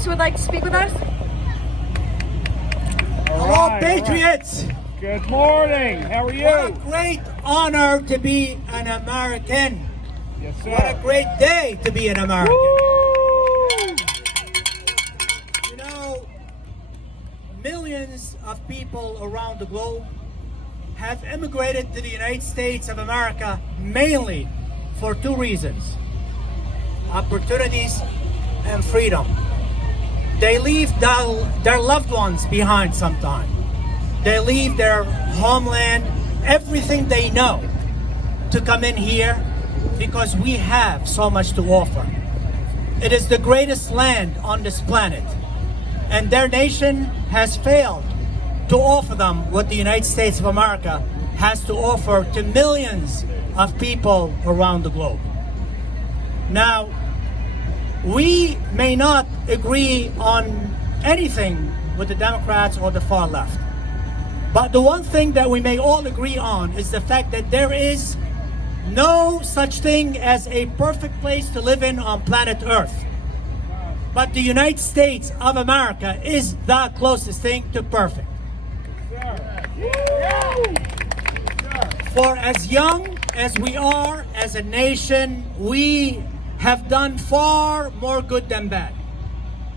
Tannous who would like to speak with us? Hello, patriots! Good morning. How are you? What a great honor to be an American. Yes, sir. What a great day to be an American. Woo! You know, millions of people around the globe have immigrated to the United States of America mainly for two reasons: opportunities and freedom. They leave their loved ones behind sometimes. They leave their homeland, everything they know, to come in here because we have so much to offer. It is the greatest land on this planet, and their nation has failed to offer them what the United States of America has to offer to millions of people around the globe. Now, we may not agree on anything with the Democrats or the far left, but the one thing that we may all agree on is the fact that there is no such thing as a perfect place to live in on planet Earth. But the United States of America is the closest thing to perfect. For as young as we are as a nation, we have done far more good than bad,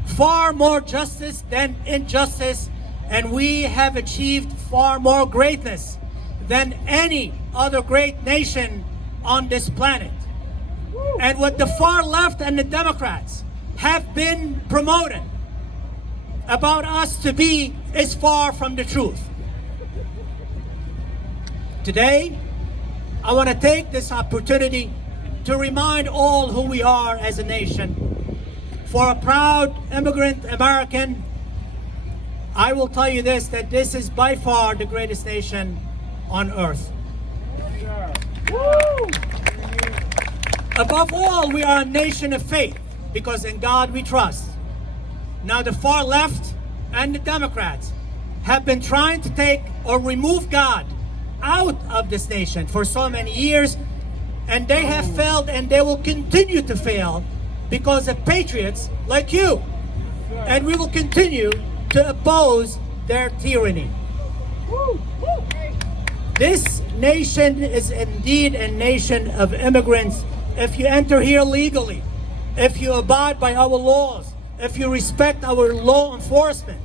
far more justice than injustice, and we have achieved far more greatness than any other great nation on this planet. And what the far left and the Democrats have been promoting about us to be is far from the truth. Today, I want to take this opportunity to remind all who we are as a nation. For a proud immigrant American, I will tell you this, that this is by far the greatest nation on earth. Above all, we are a nation of faith, because in God we trust. Now, the far left and the Democrats have been trying to take or remove God out of this nation for so many years, and they have failed, and they will continue to fail because of patriots like you. And we will continue to oppose their tyranny. This nation is indeed a nation of immigrants. If you enter here legally, if you abide by our laws, if you respect our law enforcement,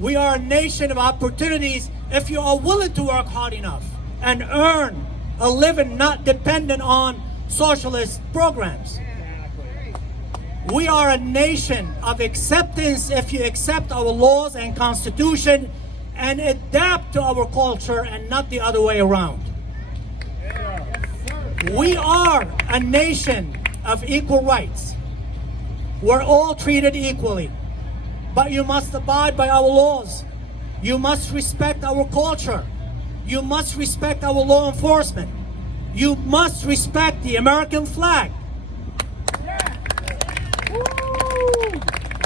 we are a nation of opportunities if you are willing to work hard enough and earn a living not dependent on socialist programs. We are a nation of acceptance if you accept our laws and constitution and adapt to our culture and not the other way around. We are a nation of equal rights. We're all treated equally, but you must abide by our laws. You must respect our culture. You must respect our law enforcement. You must respect the American flag.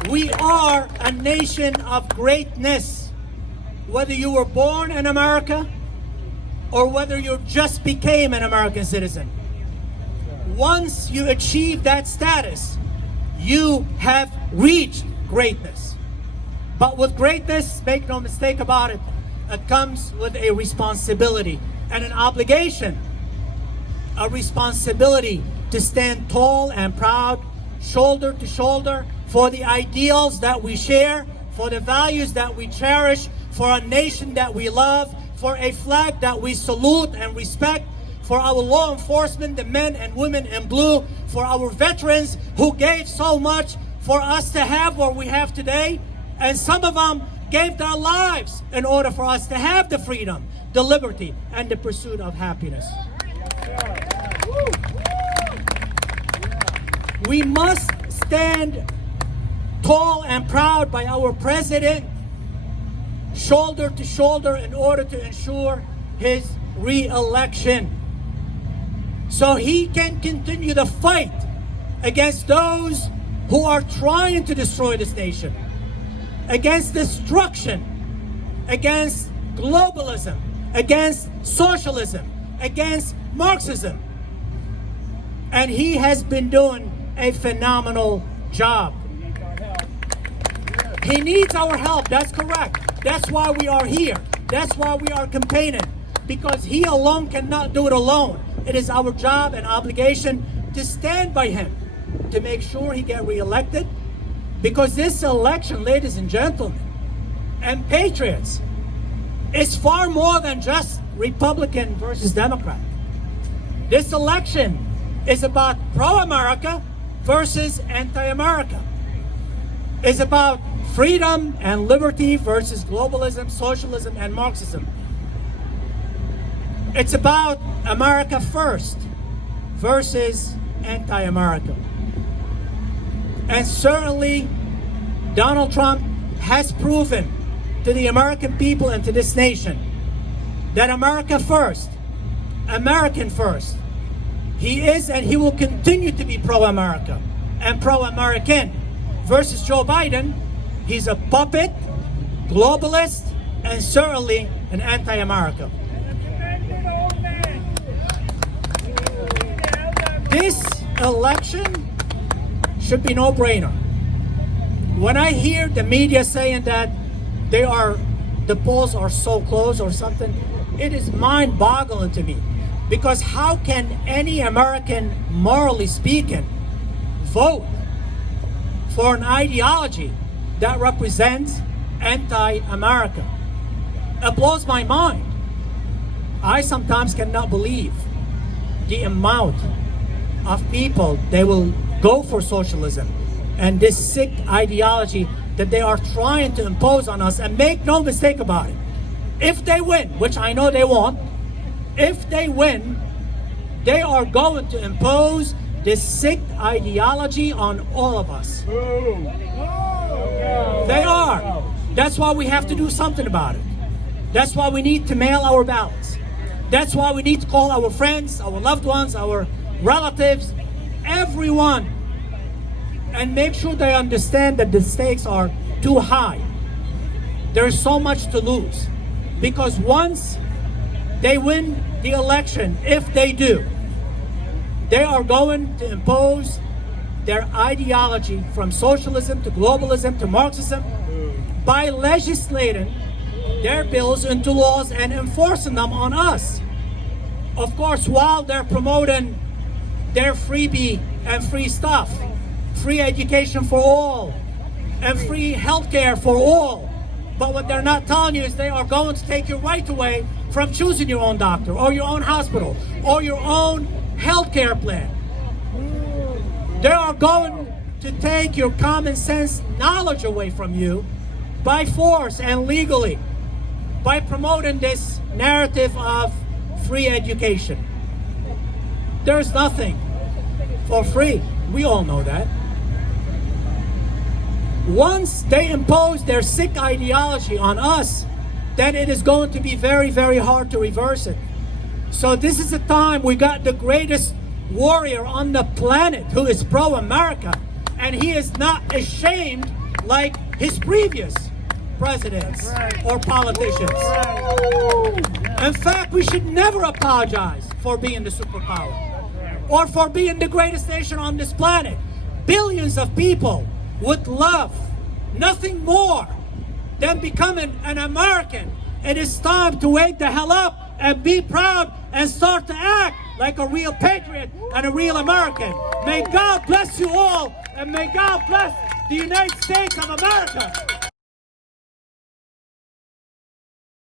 We are a nation of greatness. Whether you were born in America or whether you just became an American citizen, once you achieve that status, you have reached greatness. But with greatness, make no mistake about it, it comes with a responsibility and an obligation. A responsibility to stand tall and proud, shoulder to shoulder, for the ideals that we share, for the values that we cherish, for a nation that we love, for a flag that we salute and respect, for our law enforcement, the men and women in blue, for our veterans who gave so much for us to have what we have today. And some of them gave their lives in order for us to have the freedom, the liberty, and the pursuit of happiness. We must stand tall and proud by our president, shoulder to shoulder, in order to ensure his re-election, so he can continue the fight against those who are trying to destroy this nation, against destruction, against globalism, against socialism, against Marxism. And he has been doing a phenomenal job. He needs our help. That's correct. That's why we are here. That's why we are campaigning. Because he alone cannot do it alone. It is our job and obligation to stand by him, to make sure he get reelected. Because this election, ladies and gentlemen, and patriots, is far more than just Republican versus Democrat. This election is about pro-America versus anti-America. It's about freedom and liberty versus globalism, socialism, and Marxism. It's about America first versus anti-America. And certainly, Donald Trump has proven to the American people and to this nation that America first, American first. He is and he will continue to be pro-America and pro-American. Versus Joe Biden, he's a puppet, globalist, and certainly an anti-America. This election should be no-brainer. When I hear the media saying that the polls are so close or something, it is mind-boggling to me. Because how can any American, morally speaking, vote for an ideology that represents anti-America? It blows my mind. I sometimes cannot believe the amount of people they will go for socialism and this sick ideology that they are trying to impose on us. And make no mistake about it, if they win, which I know they won't, if they win, they are going to impose this sick ideology on all of us. They are. That's why we have to do something about it. That's why we need to mail our ballots. That's why we need to call our friends, our loved ones, our relatives, everyone, and make sure they understand that the stakes are too high. There is so much to lose. Because once they win the election, if they do, they are going to impose their ideology from socialism to globalism to Marxism by legislating their bills into laws and enforcing them on us. Of course, while they're promoting their freebie and free stuff, free education for all, and free healthcare for all. But what they're not telling you is they are going to take your right away from choosing your own doctor or your own hospital or your own healthcare plan. They are going to take your common sense knowledge away from you by force and legally by promoting this narrative of free education. There's nothing for free. We all know that. Once they impose their sick ideology on us, then it is going to be very, very hard to reverse it. So this is the time we got the greatest warrior on the planet who is pro-America, and he is not ashamed like his previous presidents or politicians. In fact, we should never apologize for being the superpower or for being the greatest nation on this planet. Billions of people would love nothing more than becoming an American. It is time to wake the hell up and be proud and start to act like a real patriot and a real American. May God bless you all, and may God bless the United States of America.